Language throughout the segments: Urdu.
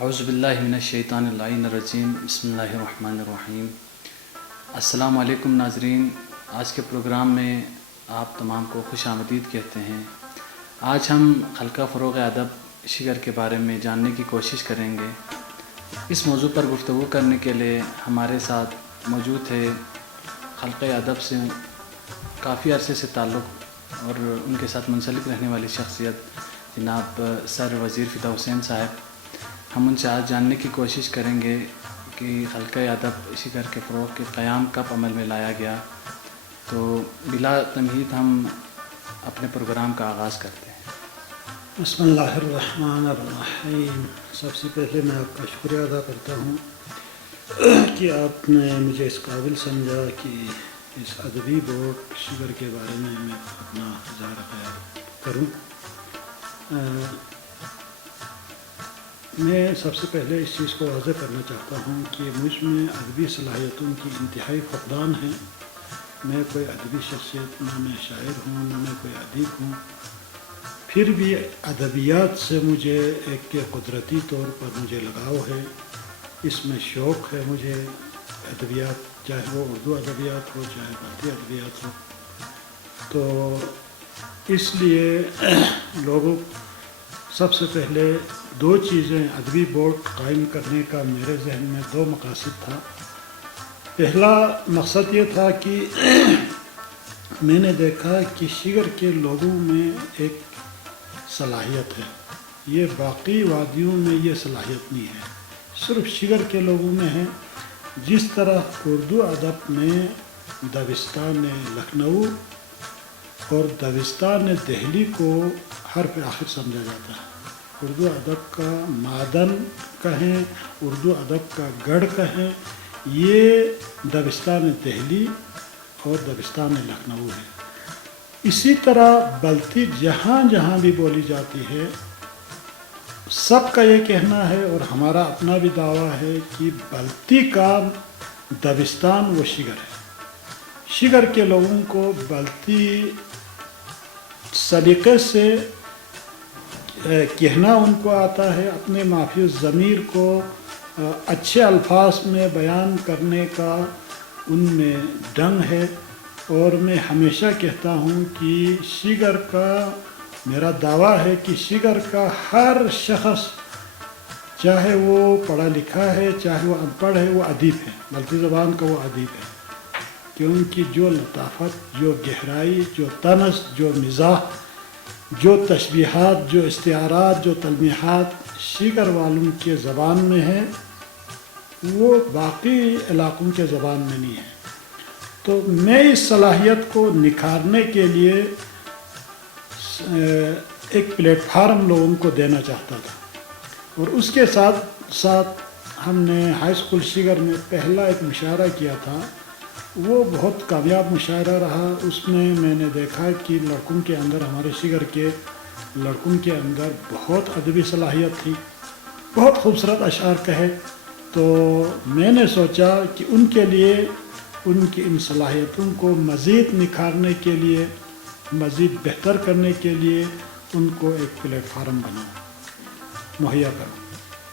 اعوذ باللہ من الشیطان اللعین الرجیم، بسم اللہ الرحمن الرحیم۔ السلام علیکم ناظرین، آج کے پروگرام میں آپ تمام کو خوش آمدید کہتے ہیں۔ آج ہم حلقہ فروغ ادب شگر کے بارے میں جاننے کی کوشش کریں گے۔ اس موضوع پر گفتگو کرنے کے لیے ہمارے ساتھ موجود ہے حلقہ ادب سے کافی عرصے سے تعلق اور ان کے ساتھ منسلک رہنے والی شخصیت جناب سر وزیر فدا حسین صاحب۔ ہم ان سے آج جاننے کی کوشش کریں گے کہ حلقہ ادب شگر کے فروغ کے قیام کب عمل میں لایا گیا۔ تو بلا تمہید ہم اپنے پروگرام کا آغاز کرتے ہیں۔ بسم اللہ الرحمن الرحیم۔ سب سے پہلے میں آپ کا شکریہ ادا کرتا ہوں کہ آپ نے مجھے اس قابل سمجھا کہ اس ادبی بورڈ شگر کے بارے میں اپنا اظہار خیال کروں۔ میں سب سے پہلے اس چیز کو واضح کرنا چاہتا ہوں کہ مجھ میں ادبی صلاحیتوں کی انتہائی فقدان ہے۔ میں کوئی ادبی شخصیت نہ میں شاعر ہوں نہ میں کوئی ادیب ہوں، پھر بھی ادبیات سے مجھے ایک قدرتی طور پر مجھے لگاؤ ہے، اس میں شوق ہے مجھے ادبیات، چاہے وہ اردو ادبیات ہو چاہے بھارتی ادبیات ہو۔ تو اس لیے لوگوں سب سے پہلے دو چیزیں ادبی بورڈ قائم کرنے کا میرے ذہن میں دو مقاصد تھا۔ پہلا مقصد یہ تھا کہ میں نے دیکھا کہ شگر کے لوگوں میں ایک صلاحیت ہے، یہ باقی وادیوں میں یہ صلاحیت نہیں ہے، صرف شگر کے لوگوں میں ہے۔ جس طرح اردو ادب میں دبستان لکھنؤ اور دبستان دہلی کو حرف آخر سمجھا جاتا ہے، اردو ادب کا معدن کہیں، اردو ادب کا گڑھ کہیں، یہ دبستان دہلی اور دبستان لکھنؤ ہے۔ اسی طرح بلتی جہاں جہاں بھی بولی جاتی ہے، سب کا یہ کہنا ہے اور ہمارا اپنا بھی دعویٰ ہے کہ بلتی کا دبستان وہ شگر ہے۔ شگر کے لوگوں کو بلتی سلیقے سے کہنا ان کو آتا ہے، اپنے مافی الضمیر کو اچھے الفاظ میں بیان کرنے کا ان میں ڈنگ ہے۔ اور میں ہمیشہ کہتا ہوں کہ شگر کا میرا دعویٰ ہے کہ شگر کا ہر شخص، چاہے وہ پڑھا لکھا ہے چاہے وہ ان پڑھ ہے، وہ ادیب ہے، بلتی زبان کا وہ ادیب ہے، کیونکہ جو لطافت، جو گہرائی، جو طنز، جو مزاح، جو تشبیہات، جو استعارات، جو تلمیحات شگر والوں کے زبان میں ہے، وہ باقی علاقوں کے زبان میں نہیں ہے۔ تو میں اس صلاحیت کو نکھارنے کے لیے ایک پلیٹ فارم لوگوں کو دینا چاہتا تھا، اور اس کے ساتھ ساتھ ہم نے ہائی اسکول شگر میں پہلا ایک مشاعرہ کیا تھا، وہ بہت کامیاب مشاعرہ رہا۔ اس میں نے دیکھا کہ لڑکوں کے اندر، ہمارے شگر کے لڑکوں کے اندر بہت ادبی صلاحیت تھی، بہت خوبصورت اشعار کہے۔ تو میں نے سوچا کہ ان کے لیے، ان کی ان صلاحیتوں کو مزید نکھارنے کے لیے، مزید بہتر کرنے کے لیے ان کو ایک پلیٹ فارم بناؤ، مہیا کرو۔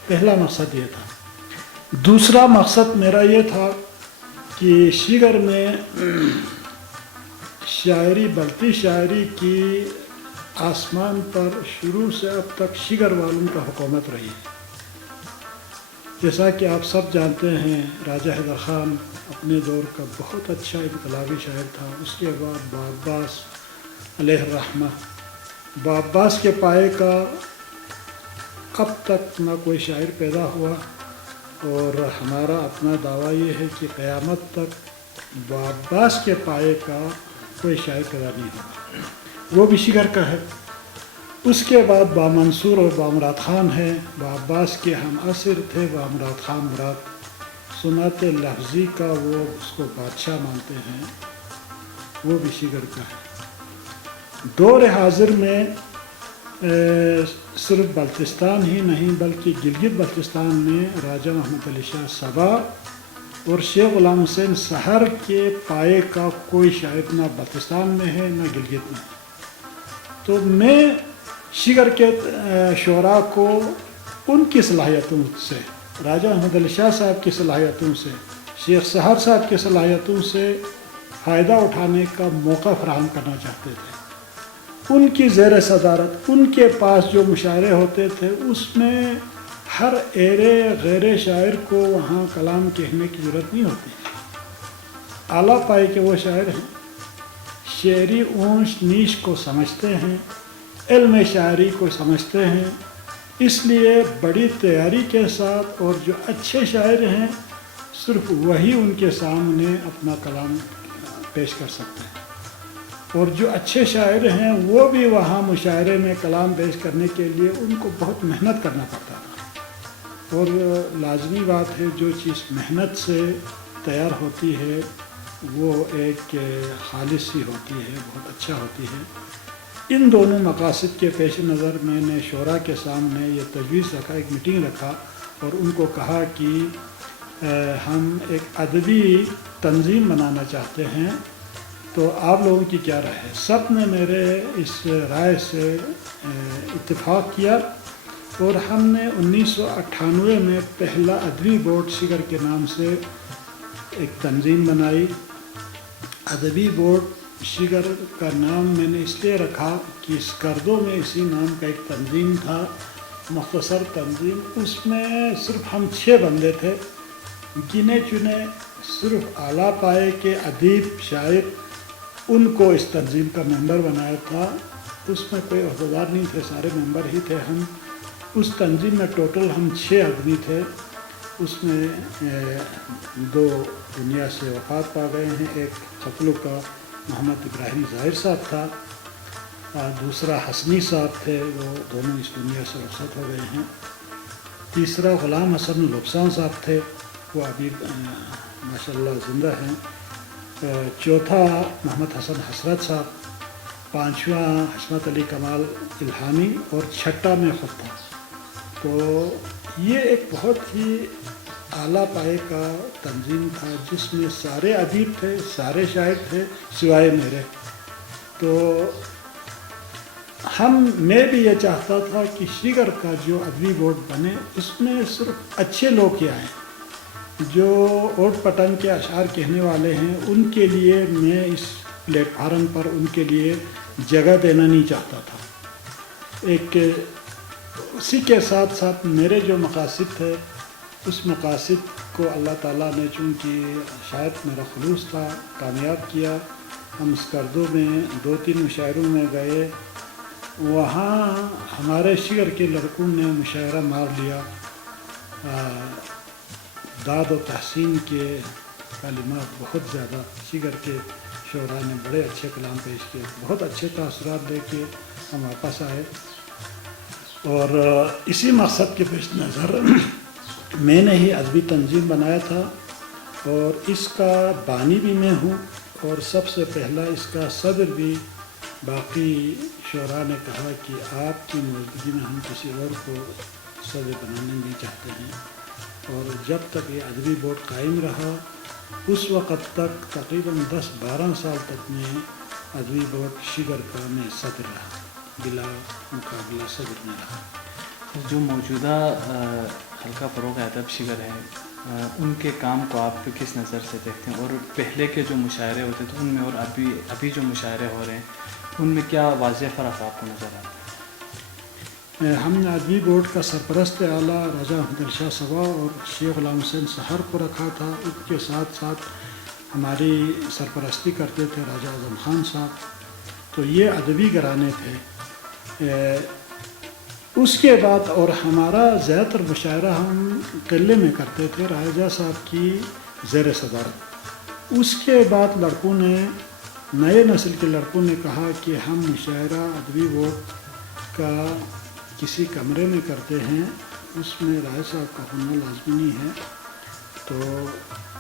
پہلا مقصد یہ تھا۔ دوسرا مقصد میرا یہ تھا کہ شگر میں شاعری، بلتی شاعری کی آسمان پر شروع سے اب تک شگر والوں کا حکومت رہی ہے۔ جیسا کہ آپ سب جانتے ہیں، راجہ حیدر خان اپنے دور کا بہت اچھا انقلابی شاعر تھا۔ اس کے بعد با عباس علیہ الرحمہ، با عباس کے پائے کا اب تک نہ کوئی شاعر پیدا ہوا، اور ہمارا اپنا دعویٰ یہ ہے کہ قیامت تک با عباس کے پائے کا کوئی شاعر پیدا نہیں ہوگا، وہ بھی شگر کا ہے۔ اس کے بعد با منصور اور با مراد خان ہے، با عباس کے ہم عصر تھے با مراد خان مراد، سنت لفظی کا وہ اس کو بادشاہ مانتے ہیں، وہ بھی شگر کا ہے۔ دور حاضر میں صرف بلتستان ہی نہیں بلکہ گلگت بلتستان میں راجہ محمد علی شاہ صبا اور شیخ غلام حسین سحر کے پائے کا کوئی شاعر نہ بلتستان میں ہے نہ گلگت میں۔ تو میں شگر کے شعراء کو ان کی صلاحیتوں سے، راجہ احمد علی شاہ صاحب کی صلاحیتوں سے، شیخ سحر صاحب کی صلاحیتوں سے فائدہ اٹھانے کا موقع فراہم کرنا چاہتے تھے۔ ان کی زیر صدارت، ان کے پاس جو مشاعرے ہوتے تھے اس میں ہر ایرے غیر شاعر کو وہاں کلام کہنے کی ضرورت نہیں ہوتی۔ اعلیٰ پائے کے وہ شاعر ہیں، شعری اونچ نیچ کو سمجھتے ہیں، علم شاعری کو سمجھتے ہیں، اس لیے بڑی تیاری کے ساتھ، اور جو اچھے شاعر ہیں صرف وہی ان کے سامنے اپنا کلام پیش کر سکتے ہیں، اور جو اچھے شاعر ہیں وہ بھی وہاں مشاعرے میں کلام پیش کرنے کے لیے ان کو بہت محنت کرنا پڑتا تھا۔ اور لازمی بات ہے، جو چیز محنت سے تیار ہوتی ہے وہ ایک خالص سی ہوتی ہے، بہت اچھا ہوتی ہے۔ ان دونوں مقاصد کے پیش نظر میں نے شعراء کے سامنے یہ تجویز رکھا، ایک میٹنگ رکھا، اور ان کو کہا کہ ہم ایک ادبی تنظیم بنانا چاہتے ہیں، تو آپ لوگوں کی کیا رائے ہے؟ سب نے میرے اس رائے سے اتفاق کیا، اور ہم نے 1998 میں پہلا ادبی بورڈ شگر کے نام سے ایک تنظیم بنائی۔ ادبی بورڈ شگر کا نام میں نے اس لیے رکھا کہ اسکردو میں اسی نام کا ایک تنظیم تھا، مختصر تنظیم، اس میں صرف ہم 6 بندے تھے، گنے چنے، صرف اعلیٰ پائے کے ادیب شاعر، ان کو اس تنظیم کا ممبر بنایا تھا۔ اس میں کوئی عہدیدار نہیں تھے، سارے ممبر ہی تھے ہم۔ اس تنظیم میں ٹوٹل ہم 6 آدمی تھے، اس میں 2 دنیا سے وفات پا گئے ہیں، ایک خپلو کا محمد ابراہیم ظاہر صاحب تھا، دوسرا حسنی صاحب تھے، وہ دونوں اس دنیا سے رخصت ہو گئے ہیں، تیسرا غلام حسن لبسان صاحب تھے، وہ ابھی ماشاءاللہ زندہ ہیں، چوتھا محمد حسن حسرت صاحب، پانچواں حشمت علی کمال الہامی، اور چھٹا میں خود تھا۔ تو یہ ایک بہت ہی اعلیٰ پائے کا تنظیم تھا، جس میں سارے ادیب تھے، سارے شاعر تھے سوائے میرے۔ تو میں بھی یہ چاہتا تھا کہ شگر کا جو ادبی بورڈ بنے اس میں صرف اچھے لوگ ہی آئیں، جو اوٹ پٹن کے اشعار کہنے والے ہیں ان کے لیے میں اس پلیٹ فارم پر ان کے لیے جگہ دینا نہیں چاہتا تھا۔ ایک اسی کے ساتھ ساتھ میرے جو مقاصد تھے، اس مقاصد کو اللہ تعالیٰ نے چونکہ شاید میرا خلوص تھا کامیاب کیا۔ ہم اسکردو میں 2-3 مشاعروں میں گئے، وہاں ہمارے شگر کے لڑکوں نے مشاعرہ مار لیا، داد و تحسین کے کلمات بہت زیادہ، شگر کے شعراء نے بڑے اچھے کلام پیش کیے، بہت اچھے تاثرات لے کے ہم واپس آئے۔ اور اسی مقصد کے پیش نظر میں نے ہی ادبی تنظیم بنایا تھا، اور اس کا بانی بھی میں ہوں، اور سب سے پہلا اس کا صدر بھی۔ باقی شعراء نے کہا کہ آپ کی موجودگی میں ہم کسی اور کو صدر بنانے نہیں چاہتے ہیں، اور جب تک یہ ادبی بورڈ قائم رہا اس وقت تک تقریباً 10-12 سال تک میں ادبی بورڈ شگر کا میں صدر رہا، بلا مقابلہ صدر میں رہا۔ جو موجودہ حلقہ فروغ ادب شگر ہے، ان کے کام کو آپ کس نظر سے دیکھتے ہیں، اور پہلے کے جو مشاعرے ہوتے تھے ان میں اور ابھی جو مشاعرے ہو رہے ہیں ان میں کیا واضح فرق آپ کو نظر آتا ہے؟ ہم نے ادبی بورڈ کا سرپرست اعلیٰ راجہ احمد علی شاہ صبا اور شیخ غلام حسین سحر کو رکھا تھا، ان کے ساتھ ساتھ ہماری سرپرستی کرتے تھے راجہ اعظم خان صاحب، تو یہ ادبی گھرانے تھے۔ اس کے بعد اور ہمارا زیادہ تر مشاعرہ ہم قلعے میں کرتے تھے راجہ صاحب کی زیر صدارت۔ اس کے بعد لڑکوں نے، نئے نسل کے لڑکوں نے کہا کہ ہم مشاعرہ ادبی بورڈ کا کسی کمرے میں کرتے ہیں، اس میں راجہ صاحب کا ہونا لازمی نہیں ہے۔ تو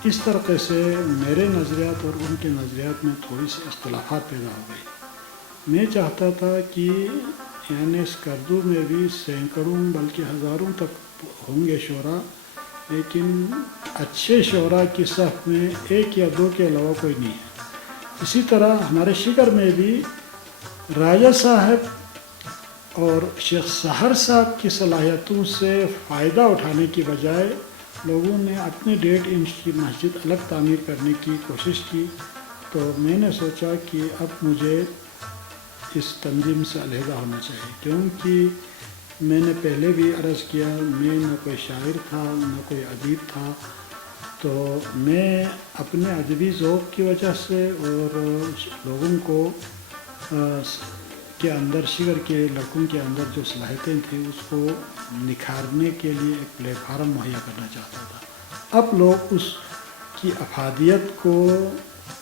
اس طریقے سے میرے نظریات اور ان کے نظریات میں تھوڑی سی اختلافات پیدا ہو گئی۔ میں چاہتا تھا کہ یعنی اسکردو میں بھی سینکڑوں بلکہ ہزاروں تک ہوں گے شعراء، لیکن اچھے شعراء کی صف میں 1 یا 2 کے علاوہ کوئی نہیں ہے۔ اسی طرح ہمارے شگر میں بھی راجہ صاحب اور شیخ سحر صاحب کی صلاحیتوں سے فائدہ اٹھانے کی بجائے لوگوں نے اپنے 1.5 انچ کی مسجد الگ تعمیر کرنے کی کوشش کی، تو میں نے سوچا کہ اب مجھے اس تنظیم سے علیحدہ ہونا چاہیے، کیونکہ میں نے پہلے بھی عرض کیا میں نہ کوئی شاعر تھا نہ کوئی ادیب تھا، تو میں اپنے ادبی ذوق کی وجہ سے اور لوگوں کو کے اندر شعر کے لڑکوں کے اندر جو صلاحیتیں تھیں اس کو نکھارنے کے لیے ایک پلیٹ فارم مہیا کرنا چاہتا تھا۔ اب لوگ اس کی افادیت کو،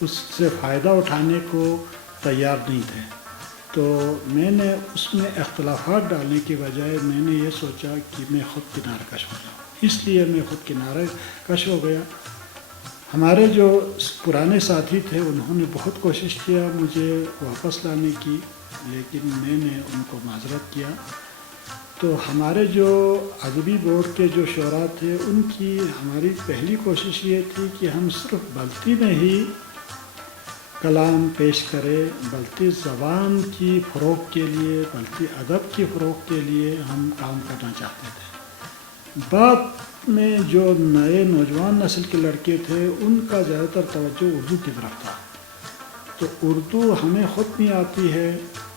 اس سے فائدہ اٹھانے کو تیار نہیں تھے، تو میں نے اس میں اختلافات ڈالنے کی بجائے میں نے یہ سوچا کہ میں خود کنارہ کش ہو جاؤں، اس لیے میں خود کنارہ کش ہو گیا۔ ہمارے جو پرانے ساتھی تھے انہوں نے بہت کوشش کیا مجھے واپس لانے کی، لیکن میں نے ان کو معذرت کیا۔ تو ہمارے جو ادبی بورڈ کے جو شعراء تھے ان کی ہماری پہلی کوشش یہ تھی کہ ہم صرف بلتی میں ہی کلام پیش کریں، بلتی زبان کی فروغ کے لیے، بلتی ادب کی فروغ کے لیے ہم کام کرنا چاہتے تھے۔ بعد میں جو نئے نوجوان نسل کے لڑکے تھے ان کا زیادہ تر توجہ اردو کی طرف تھا، تو اردو ہمیں خود نہیں آتی ہے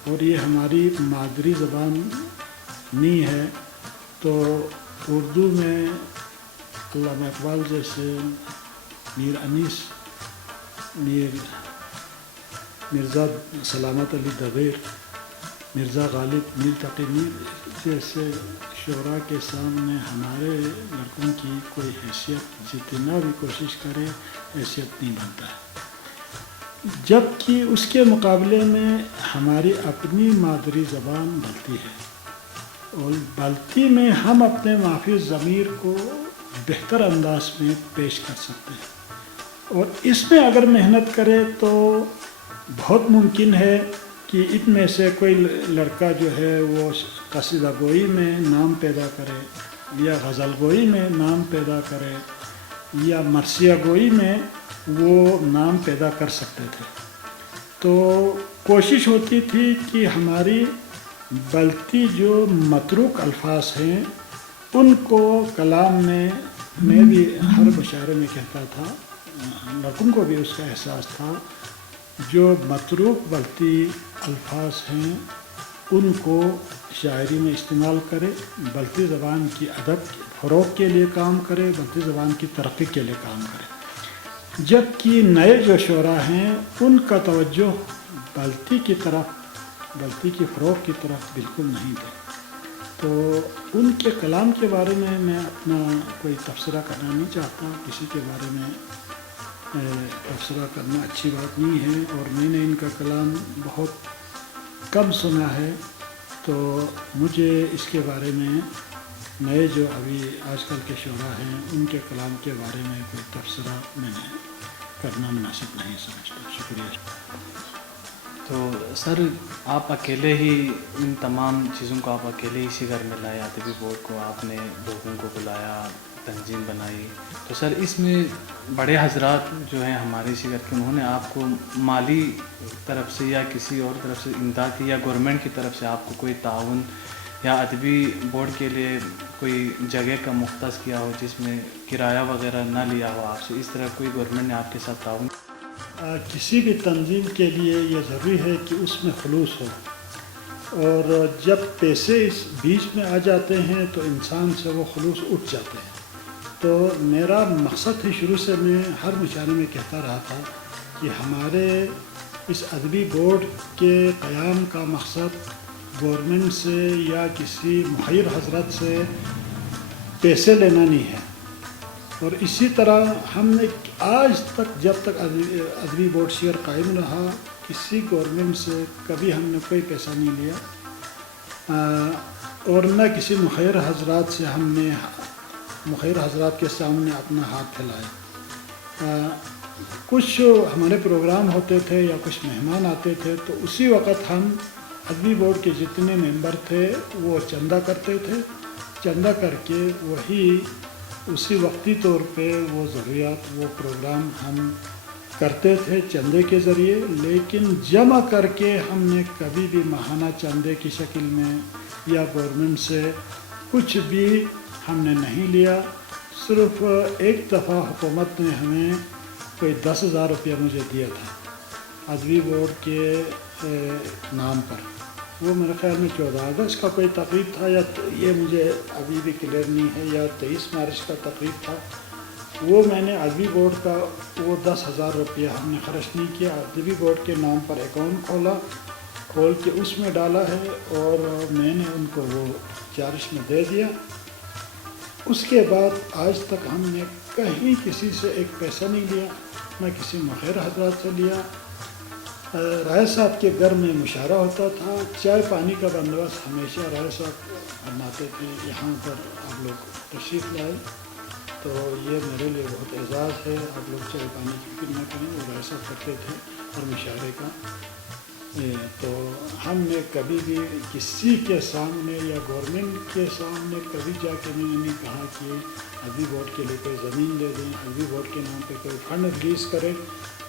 اور یہ ہماری مادری زبان نہیں ہے، تو اردو میں علامہ اقبال جیسے، میر انیس، مرزا سلامت علی دبیر، مرزا غالب، میر تقی میر جیسے شعراء کے سامنے ہمارے لڑکوں کی کوئی حیثیت جتنا بھی کوشش کرے حیثیت نہیں بنتا ہے، جبکہ اس کے مقابلے میں ہماری اپنی مادری زبان بلتی ہے، اور بلتی میں ہم اپنے مافی ضمیر کو بہتر انداز میں پیش کر سکتے ہیں، اور اس میں اگر محنت کرے تو بہت ممکن ہے کہ ان میں سے کوئی لڑکا جو ہے وہ قصیدہ گوئی میں نام پیدا کرے، یا غزل گوئی میں نام پیدا کرے، یا مرثیہ گوئی میں وہ نام پیدا کر سکتے تھے۔ تو کوشش ہوتی تھی کہ ہماری بلتی جو متروک الفاظ ہیں ان کو کلام میں بھی ہر مشاعرے میں کہتا تھا، لڑکوں کو بھی اس کا احساس تھا، جو متروک بلتی الفاظ ہیں ان کو شاعری میں استعمال کرے، بلتی زبان کی ادب فروغ کے لیے کام کرے، بلتی زبان کی ترقی کے لیے کام کرے، جبکہ نئے جو شعراء ہیں ان کا توجہ بلتی کی طرف، بلتی کی فروغ کی طرف بالکل نہیں تھے۔ تو ان کے کلام کے بارے میں اپنا کوئی تبصرہ کرنا نہیں چاہتا، کسی کے بارے میں تبصرہ کرنا اچھی بات نہیں ہے، اور میں نے ان کا کلام بہت کم سنا ہے، تو مجھے اس کے بارے میں نئے جو ابھی آج کل کے شعراء ہیں ان کے کلام کے بارے میں کوئی تبصرہ میں کرنا مناسب نہیں سمجھتا۔ شکریہ۔ تو سر آپ اکیلے ہی ان تمام چیزوں کو آپ اکیلے ہی اسی گھر میں لائے، ادبی بورڈ کو آپ نے لوگوں کو بلایا، تنظیم بنائی، تو سر اس میں بڑے حضرات جو ہیں ہمارے اسی گھر کے، انہوں نے آپ کو مالی طرف سے یا کسی اور طرف سے امداد کی، یا گورنمنٹ کی طرف سے آپ کو کوئی تعاون یا ادبی بورڈ کے لیے کوئی جگہ کا مختص کیا ہو جس میں کرایہ وغیرہ نہ لیا ہو آپ سے، اس طرح کوئی گورنمنٹ نے آپ کے ساتھ تعاون؟ کسی بھی تنظیم کے لیے یہ ضروری ہے کہ اس میں خلوص ہو، اور جب پیسے اس بیچ میں آ جاتے ہیں تو انسان سے وہ خلوص اٹھ جاتے ہیں۔ تو میرا مقصد ہی شروع سے میں ہر مشاعرے میں کہتا رہا تھا کہ ہمارے اس ادبی بورڈ کے قیام کا مقصد گورنمنٹ سے یا کسی مخیر حضرت سے پیسے لینا نہیں ہے، اور اسی طرح ہم نے آج تک جب تک ادبی بورڈ شعر قائم رہا کسی گورنمنٹ سے کبھی ہم نے کوئی پیسہ نہیں لیا، اور نہ کسی مخیر حضرات سے ہم نے مخیر حضرات کے سامنے اپنا ہاتھ پھیلایا۔ کچھ ہمارے پروگرام ہوتے تھے یا کچھ مہمان آتے تھے تو اسی وقت ہم ادبی بورڈ کے جتنے ممبر تھے وہ چندہ کرتے تھے، چندہ کر کے وہی اسی وقتی طور پہ وہ ضروریات وہ پروگرام ہم کرتے تھے چندے کے ذریعے، لیکن جمع کر کے ہم نے کبھی بھی ماہانہ چندے کی شکل میں یا گورنمنٹ سے کچھ بھی ہم نے نہیں لیا. صرف ایک دفعہ حکومت نے ہمیں کوئی 10,000 روپیہ مجھے دیا تھا ادبی بورڈ کے نام پر. وہ میرے خیال میں 14 اگست کا کوئی تقریب تھا، یا یہ مجھے ابھی بھی کلیئر نہیں ہے، یا 23 مارچ کا تقریب تھا. وہ میں نے ادبی بورڈ کا وہ 10,000 روپیہ ہم نے خرچ نہیں کیا. ادبی بورڈ کے نام پر اکاؤنٹ کھول کے اس میں ڈالا ہے، اور میں نے ان کو وہ چارج میں دے دیا. اس کے بعد آج تک ہم نے کہیں کسی سے ایک پیسہ نہیں لیا، نہ کسی مخیر حضرات سے لیا. رائے صاحب کے گھر میں مشاعرہ ہوتا تھا، چائے پانی کا بندوبست ہمیشہ رائے صاحب فرماتے تھے یہاں پر آپ لوگ تشریف لائے. تو یہ میرے لیے بہت اعزاز ہے، آپ لوگ چائے پانی کی فکر نہ کریں. وہ رائے صاحب کرتے تھے اور مشاعرے کا. تو ہم نے کبھی بھی کسی کے سامنے یا گورنمنٹ کے سامنے کبھی جا کے میں نے نہیں کہا کہ ادبی بورڈ کے لیے کوئی زمین دے دیں، ادبی بورڈ کے نام پہ کوئی فنڈ ریلیز کرے.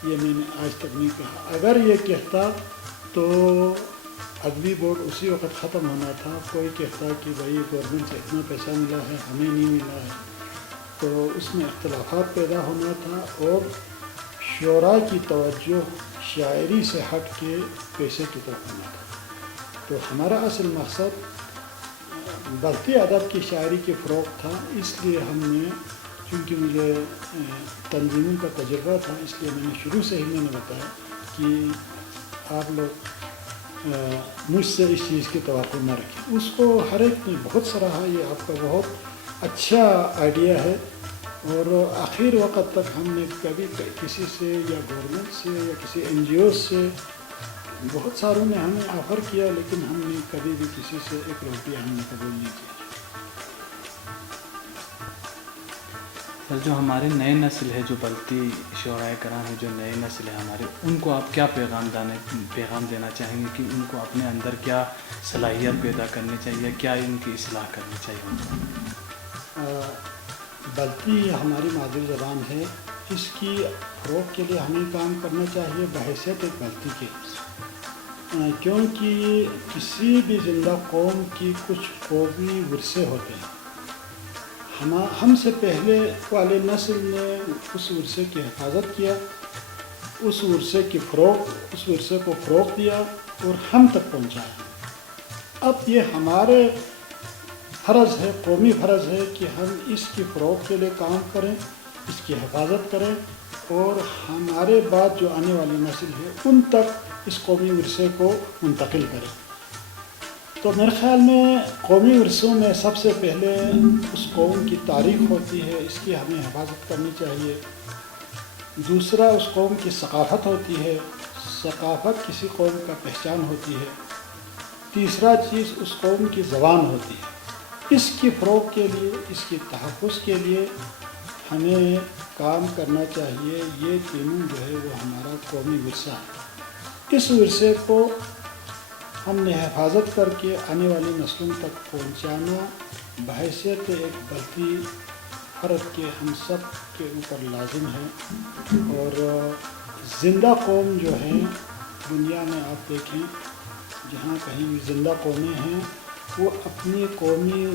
یہ میں نے آج تک نہیں کہا. اگر یہ کہتا تو ادبی بورڈ اسی وقت ختم ہونا تھا. کوئی کہتا کہ بھائی گورنمنٹ سے اتنا پیسہ ملا ہے ہمیں نہیں ملا ہے، تو اس میں اختلافات پیدا ہونا تھا، اور شعراء کی توجہ شاعری سے ہٹ کے پیسے کی طرف ہونا تھا. تو ہمارا اصل مقصد بلتی ادب کی شاعری کے فروغ تھا. اس لیے ہم نے، چونکہ مجھے تنظیموں کا تجربہ تھا، اس لیے میں نے شروع سے ہی میں نے بتایا کہ آپ لوگ مجھ سے اس چیز کی توقع نہ رکھیں. اس کو ہر ایک نے بہت سراہا، یہ آپ کا بہت اچھا آئیڈیا ہے. اور آخر وقت تک ہم نے کبھی کسی سے یا گورنمنٹ سے یا کسی NGO سے، بہت ساروں نے ہمیں آفر کیا، لیکن ہم نے کبھی بھی کسی سے ایک روپیہ ہم نے قبول نہیں کیا. سر، جو ہمارے نئے نسل ہے، جو بلتی شعراء کرام ہے، جو نئے نسل ہے ہمارے، ان کو آپ کیا پیغام دینا چاہیں گے کہ ان کو اپنے اندر کیا صلاحیت پیدا کرنی چاہیے، کیا ان کی اصلاح کرنی چاہیے ان کو؟ بلتی ہماری مادری زبان ہے، اس کی فروغ کے لیے ہمیں کام کرنا چاہیے بحیثیت ایک بلتی کے. کیونکہ کسی بھی زندہ قوم کی کچھ قومی ورثے ہوتے ہیں. ہم سے پہلے والے نسل نے اس ورثے کی حفاظت کیا، اس ورثے کو فروغ دیا اور ہم تک پہنچایا. اب یہ ہمارے فرض ہے، قومی فرض ہے کہ ہم اس کی فروغ کے لیے کام کریں، اس کی حفاظت کریں، اور ہمارے بعد جو آنے والی نسل ہے ان تک اس قومی ورثے کو منتقل کریں. تو میرے خیال میں قومی ورثوں میں سب سے پہلے اس قوم کی تاریخ ہوتی ہے، اس کی ہمیں حفاظت کرنی چاہیے. دوسرا اس قوم کی ثقافت ہوتی ہے، ثقافت کسی قوم کا پہچان ہوتی ہے. تیسرا چیز اس قوم کی زبان ہوتی ہے. اس کی فروغ کے لیے، اس کی تحفظ کے لیے ہمیں کام کرنا چاہیے. یہ تینوں جو ہے وہ ہمارا قومی ورثہ ہے. اس ورثے کو ہم نے حفاظت کر کے آنے والی نسلوں تک پہنچانا بحیثیت ایک بلتی فرد کے ہم سب کے اوپر لازم ہے. اور زندہ قوم جو ہیں دنیا میں آپ دیکھیں، جہاں کہیں بھی زندہ قومیں ہیں، وہ اپنی قومی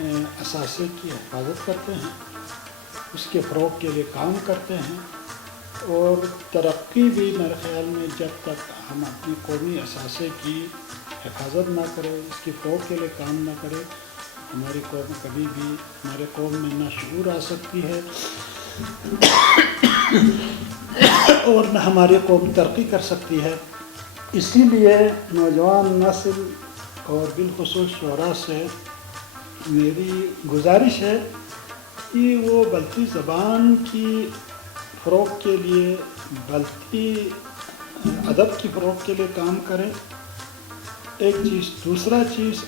اثاثے کی حفاظت کرتے ہیں، اس کے فروغ کے لیے کام کرتے ہیں. اور ترقی بھی میرے خیال میں جب تک ہم اپنی قومی اثاثے کی حفاظت نہ کریں، اس کی فروغ کے لیے کام نہ کریں، ہماری قوم کبھی بھی، ہمارے قوم میں نہ شعور آ سکتی ہے اور نہ ہماری قوم ترقی کر سکتی ہے. اسی لیے نوجوان نسل اور بالخصوص شعراء سے میری گزارش ہے کہ وہ بلتی زبان کی فروغ کے لیے، بلتی ادب کی فروغ کے لیے کام کریں. ایک چیز. دوسرا چیز،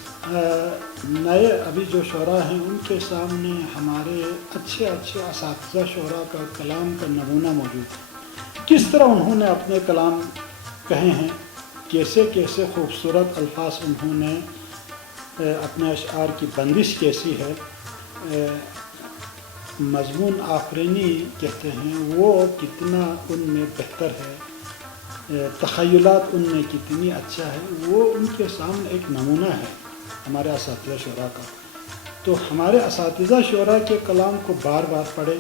نئے ابھی جو شعراء ہیں ان کے سامنے ہمارے اچھے اساتذہ شعراء کا کلام کا نمونہ موجود ہے. کس طرح انہوں نے اپنے کلام کہے ہیں، کیسے کیسے خوبصورت الفاظ انہوں نے، اپنے اشعار کی بندش کیسی ہے، مضمون آفرینی کہتے ہیں وہ کتنا ان میں بہتر ہے، تخیلات ان میں کتنی اچھا ہے، وہ ان کے سامنے ایک نمونہ ہے. ہمارے اساتذہ شعراء کا. تو ہمارے اساتذہ شعراء کے کلام کو بار بار پڑھیں،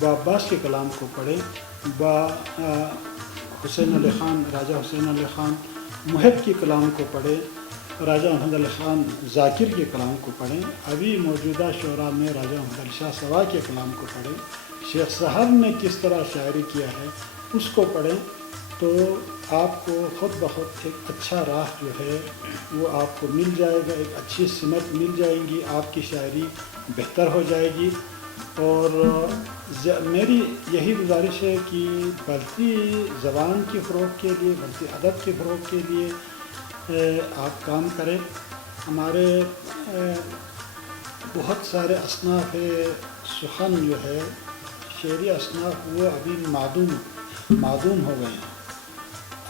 با عباس کے کلام کو پڑھیں، با حسین علی خان، راجہ حسین علی خان محب کے کلام کو پڑھیں، راجہ محمد علی خان ذاکر کے کلام کو پڑھیں، ابھی موجودہ شعراء میں راجہ محمد علی شاہ سوا کے کلام کو پڑھیں، شیخ سحر نے کس طرح شاعری کیا ہے اس کو پڑھیں. تو آپ کو خود بخود ایک اچھا راہ جو ہے وہ آپ کو مل جائے گا، ایک اچھی سمت مل جائے گی، آپ کی شاعری بہتر ہو جائے گی. اور میری یہی گزارش ہے کہ بڑھتی زبان کی فروغ کے لیے، بڑھتی ادب کے فروغ کے لیے آپ کام کریں. ہمارے بہت سارے اصناف سخن جو ہے، شعری اصناف، وہ ابھی معدوم ہو گئے ہیں.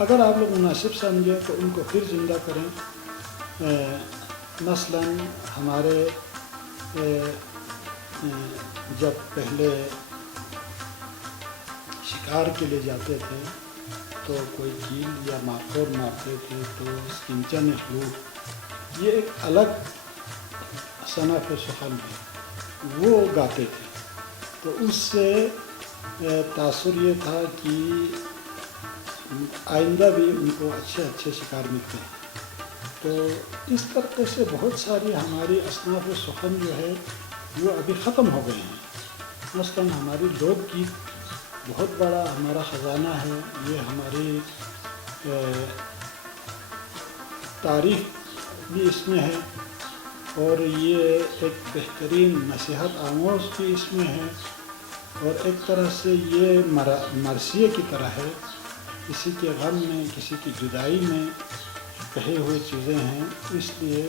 اگر آپ لوگ مناسب سمجھیں تو ان کو پھر زندہ کریں. مثلاً ہمارے جب پہلے شکار کے لیے جاتے تھے تو کوئی کیل یا ماخور مارتے تھے تو سنچا مخلوق، یہ ایک الگ صنف سخن ہے، وہ گاتے تھے. تو اس سے تاثر یہ تھا کہ آئندہ بھی ان کو اچھے شکار ملتے ہیں. تو اس طریقے سے بہت ساری ہماری اصناف سخن جو ہے وہ ابھی ختم ہو گئے ہیں. مثلاً ہماری لوک گیت بہت بڑا ہمارا خزانہ ہے، یہ ہماری تاریخ بھی اس میں ہے، اور یہ ایک بہترین نصیحت آموز بھی اس میں ہے، اور ایک طرح سے یہ مرثیے کی طرح ہے. کسی کے غم میں، کسی کی جدائی میں کہے ہوئے چیزیں ہیں. اس لیے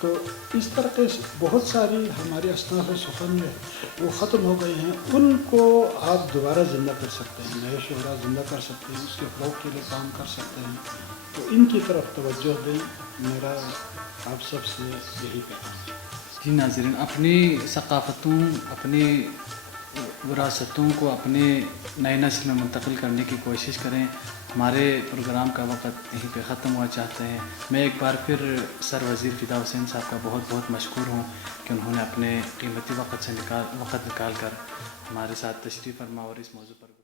تو اس طریقے سے بہت ساری ہماری اصناف سخن ہے وہ ختم ہو گئے ہیں. ان کو آپ دوبارہ زندہ کر سکتے ہیں، نئے شعراء زندہ کر سکتے ہیں، اس کے فروغ کے لیے کام کر سکتے ہیں. تو ان کی طرف توجہ دیں، میرا آپ سب سے یہی پیغام ہے. جی ناظرین، اپنی ثقافتوں، اپنی وراثتوں کو اپنے نئے نسل میں منتقل کرنے کی کوشش کریں. ہمارے پروگرام کا وقت یہیں پہ ختم ہوا چاہتے ہیں. میں ایک بار پھر سر وزیر فدا حسین صاحب کا بہت بہت مشکور ہوں کہ انہوں نے اپنے قیمتی وقت نکال کر ہمارے ساتھ تشریف فرما اور اس موضوع پر